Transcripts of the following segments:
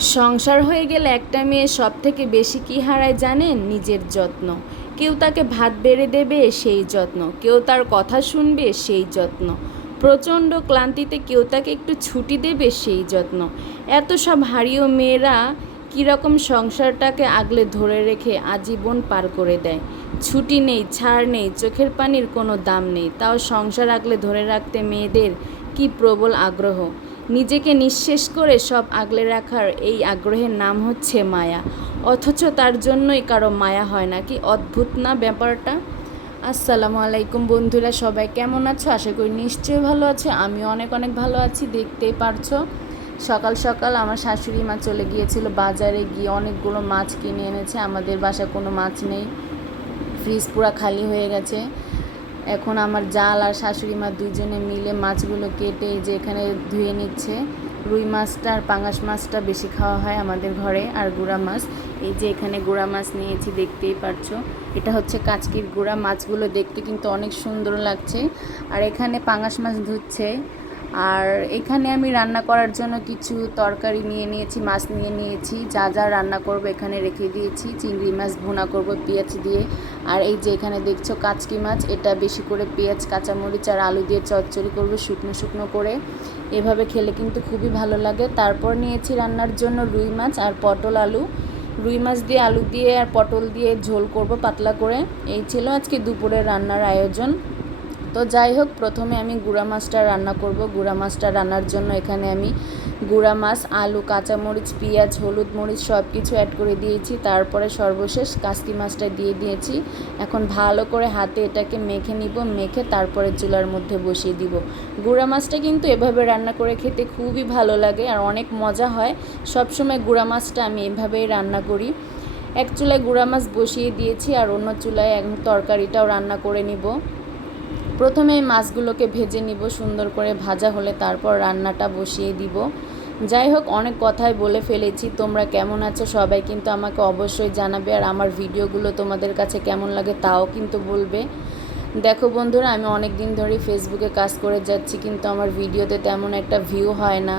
সংসার হয়ে গেলে একটা মেয়ে সব থেকে বেশি কি হারায় জানেন? নিজের যত্ন। কেউ তাকে ভাত বেড়ে দেবে, সেই যত্ন। কেউ তার কথা শুনবে, সেই যত্ন। প্রচণ্ড ক্লান্তিতে কেউ তাকে একটু ছুটি দেবে, সেই যত্ন। এত সব হারিয়েও মেয়েরা কীরকম সংসারটাকে আগলে ধরে রেখে আজীবন পার করে দেয়? ছুটি নেই, ছাড় নেই, চোখের পানির কোনো দাম নেই। তাও সংসার আগলে ধরে রাখতে মেয়েদের কি প্রবল আগ্রহ। নিজেকে নিঃশেষ করে সব আগলে রাখার এই আগ্রহের নাম হচ্ছে মায়া। অথচ তার জন্যই কারও মায়া হয় না। কি অদ্ভুত না ব্যাপারটা? আসসালামু আলাইকুম বন্ধুরা, সবাই কেমন আছো? আশা করি নিশ্চয়ই ভালো আছো। আমি অনেক অনেক ভালো আছি, দেখতেই পারছ। সকাল সকাল আমার শাশুড়ি মা চলে গিয়েছিল বাজারে, গিয়ে অনেকগুলো মাছ কিনে এনেছে। আমাদের বাসায় কোনো মাছ নেই। ফ্রিজ পুরো খালি হয়ে গেছে। এখন আমার জাল আর শাশুড়ি মা দুজনে মিলে মাছগুলো কেটে যে এখানে ধুয়ে নিচ্ছে। রুই মাছটা আর পাঙাশ মাছটা বেশি খাওয়া হয় আমাদের ঘরে আর গুড়া মাছ। এই যে এখানে গুড়া মাছ নিয়েছি, দেখতেই পারছ। এটা হচ্ছে কাচকির গুড়া। মাছগুলো দেখতে কিন্তু অনেক সুন্দর লাগছে। আর এখানে পাঙাশ মাছ ধুচ্ছে। আর এখানে আমি রান্না করার জন্য কিছু তরকারি নিয়ে নিয়েছি, মাছ নিয়ে নিয়েছি, যা যা রান্না করব এখানে রেখে দিয়েছি। চিংড়ি মাছ ভুনা করব পেঁয়াজ দিয়ে। আর এই যে এখানে দেখছ কাচকি মাছ, এটা বেশি করে পেঁয়াজ, কাঁচামরিচ আর আলু দিয়ে চচ্চড়ি করব শুকনো শুকনো করে। এভাবে খেলে কিন্তু খুবই ভালো লাগে। তারপর নিয়েছি রান্নার জন্য রুই মাছ আর পটল আলু। রুই মাছ দিয়ে আলু দিয়ে আর পটল দিয়ে ঝোল করব পাতলা করে। এই ছিল আজকে দুপুরের রান্নার আয়োজন। তো যাই হোক, প্রথমে আমি গুঁড়া মাছটা রান্না করব। গুঁড়া মাছটা রান্নার জন্য এখানে আমি গুঁড়া মাছ, আলু, কাঁচামরিচ, পেঁয়াজ, হলুদ মরিচ সব কিছু অ্যাড করে দিয়েছি। তারপরে সর্বশেষ কাসকি মাছটা দিয়ে দিয়েছি। এখন ভালো করে হাতে এটাকে মেখে নিব, মেখে তারপরে চুলার মধ্যে বসিয়ে দিব। গুঁড়া মাছটা কিন্তু এভাবে রান্না করে খেতে খুবই ভালো লাগে আর অনেক মজা হয়। সবসময় গুঁড়া মাছটা আমি এভাবেই রান্না করি। এক চুলায় গুঁড়া মাছ বসিয়ে দিয়েছি আর অন্য চুলায় এখন তরকারিটাও রান্না করে নিব। প্রথমে এই মাছগুলোকে ভেজে নিব সুন্দর করে ভাজা হলে তারপর রান্নাটা বসিয়ে দিব। যাই হোক, অনেক কথাই বলে ফেলেছি, তোমরা কেমন আছো সবাই কিন্তু আমাকে অবশ্যই জানাবে আর আমার ভিডিওগুলো তোমাদের কাছে কেমন লাগে তাও কিন্তু বলবে। দেখো বন্ধুরা, আমি অনেক দিন ধরেই ফেসবুকে কাজ করে যাচ্ছি, কিন্তু আমার ভিডিওতে তেমন একটা ভিউ হয় না।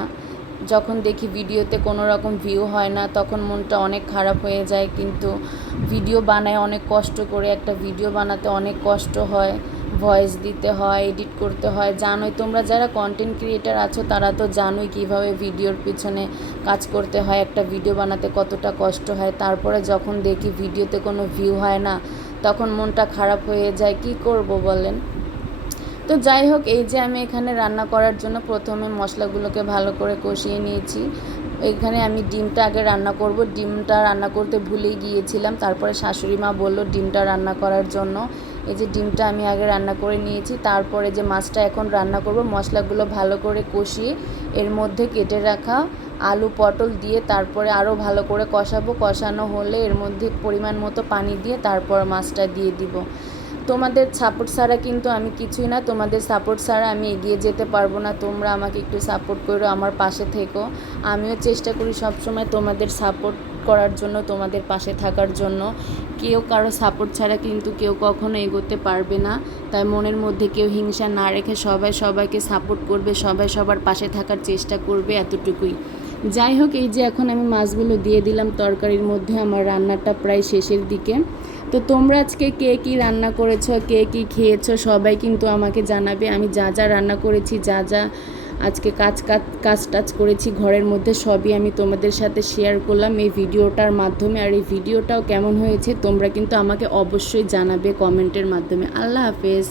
যখন দেখি ভিডিওতে কোনো রকম ভিউ হয় না, তখন মনটা অনেক খারাপ হয়ে যায়, কিন্তু ভিডিও বানায় অনেক কষ্ট করে, একটা ভিডিও বানাতে অনেক কষ্ট হয়। ভয়েস দিতে হয় এডিট করতে হয়, জানোই তোমরা যারা কন্টেন্ট ক্রিয়েটার আছো তারা তো জানোই কীভাবে ভিডিওর পিছনে কাজ করতে হয়, একটা ভিডিও বানাতে কতটা কষ্ট হয়, তারপরে যখন দেখি ভিডিওতে কোনো ভিউ হয় না, তখন মনটা খারাপ হয়ে যায়, কি করব বলেন? তো যাই হোক, এই যে আমি এখানে রান্না করার জন্য প্রথমে মশলাগুলোকে ভালো করে কষিয়ে নিয়েছি। এখানে আমি ডিমটা আগে রান্না করব, ডিমটা রান্না করতে ভুলেই গিয়েছিলাম, তারপরে শাশুড়ি মা বলল ডিমটা রান্না করার জন্য। এই যে ডিমটা আমি আগে রান্না করে নিয়েছি, তারপরে যে মাছটা এখন রান্না করব, মশলাগুলো ভালো করে কষিয়ে এর মধ্যে কেটে রাখা আলু পটল দিয়ে তারপরে আরও ভালো করে কষাবো। কষানো হলে এর মধ্যে পরিমাণ মতো পানি দিয়ে তারপর মাছটা দিয়ে দিব। তোমাদের সাপোর্ট ছাড়া কিন্তু আমি কিছুই না। তোমাদের সাপোর্ট ছাড়া আমি এগিয়ে যেতে পারব না। তোমরা আমাকে একটু সাপোর্ট করো, আমার পাশে থেকো। আমিও চেষ্টা করি সবসময় তোমাদের সাপোর্ট করার জন্য, তোমাদের পাশে থাকার জন্য। কেউ কারও সাপোর্ট ছাড়া কিন্তু কেউ কখনো এগোতে পারবে না। তাই মনের মধ্যে কেউ হিংসা না রেখে সবাই সবাইকে সাপোর্ট করবে, সবাই সবার পাশে থাকার চেষ্টা করবে এতটুকুই। যাই হোক, এই যে এখন আমি মাছগুলো দিয়ে দিলাম তরকারির মধ্যে, আমার রান্নাটা প্রায় শেষের দিকে। তো তোমরা আজকে কে কি রান্না করেছ, কে কি খেয়েছো, সবাই কিন্তু আমাকে জানাবে। আমি যা যা রান্না করেছি, যা যা আজকে কাজ কাজ কাজ টাজ করেছি ঘরের মধ্যে সবই আমি তোমাদের সাথে শেয়ার করলাম। এই ভিডিওটার মাধ্যমে আর এই ভিডিওটাও কেমন হয়েছে তোমরা কিন্তু আমাকে অবশ্যই জানাবে কমেন্টের মাধ্যমে। আল্লাহ হাফেজ।